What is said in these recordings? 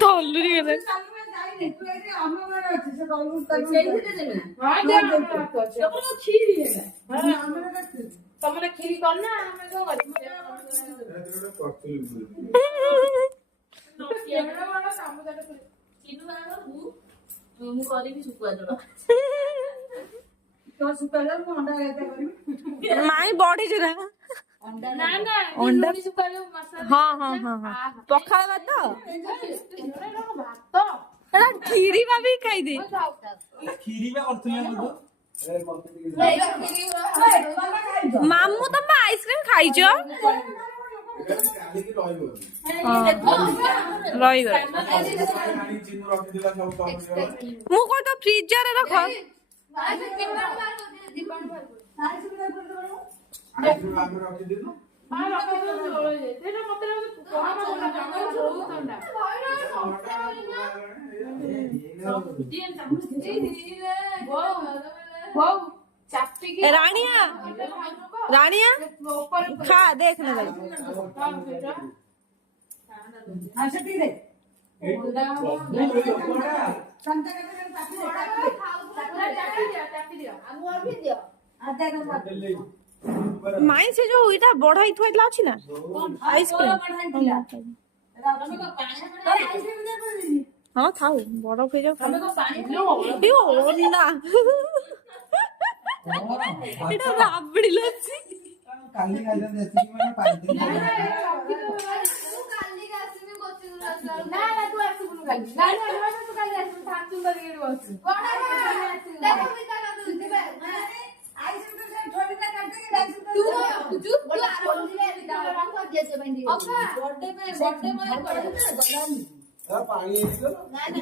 ତଲୁରି ଗଲେ ତମର କ୍ଷୀରି କରନା ଆମେ କଣ ମୁଁ କରିବି ଶୁଖୁଆ ଜଳ ମାଇଁ ବଢିଛି ନା ଅଣ୍ଡା ହଁ ହଁ ହଁ ହଁ ପଖାଳ ଭାତ କ୍ଷୀରି ଭାବି ଖାଇଦେ ମାମୁଁ ତମେ ଆଇସ୍କ୍ରିମ ଖାଇଛ ରହିଗଲା ମୁଁ କଣ ତ ଫ୍ରିଜରେ ରଖ रानिया रानिया खा देख ले भाई माइन से जो इटा बड़ा ही थोइला अछि ना आइसक्रीम हां थाओ बड़ा हो जाओ यो ना এটা রাবড়ি লচ্ছি কালি খাইলে দেখি মানে পাইতে কালি আসিনি বসে না না তুই আসিবুনি কালি না না তুই কালি আসিবি থাকু ধরে বসে কোন দেখো তুই টাকা দিবে মানে আইসক্রিম সে ছোটটা কাটতে কে তুই চুপ তুই আর বললি দাও রঙ দিয়েছে বাইন্দি বর্থডে মানে করে না গলানি पानी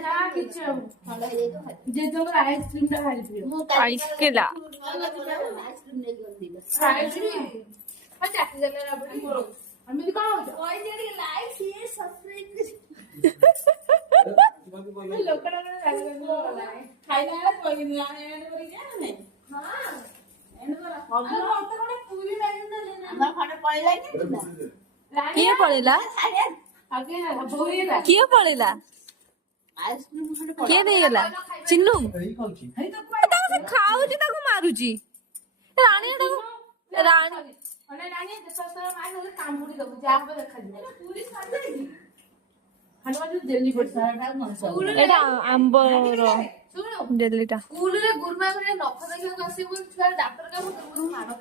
ना ना किछ ठंडा हो जाए तो जे तोर आइसक्रीम टा खाई पियो आइसकेला आइसक्रीम नहीं बंदी आइसक्रीम अच्छा जले राबड़ी मोरो हम भी कौन ओई जे लाइक शेयर सब्सक्राइब लोकरा ने लागले खाइला वाला कोई नहीं आने एंड करी जा नहीं हां एंड वाला हम तो कोने पूरी लाइन ना लेना हमरा खाने पड़ेला नहीं किए पड़ेला आगे पूरी ला किए पड़ेला आइसक्रीम खाने किए देला चिन्नू सही कहछि ताको से खाउची ताको मारुची रानी ताको रानी अने रानी दसरा मार नले काम पुरी दबु जा पे देखा दे पूरी खान दे खानवा जो जल्दी पड़सा एटा आंबर सुनो डेलीटा स्कूल रे गुरमा करे नख देखा आसी छुआ डॉक्टर का मार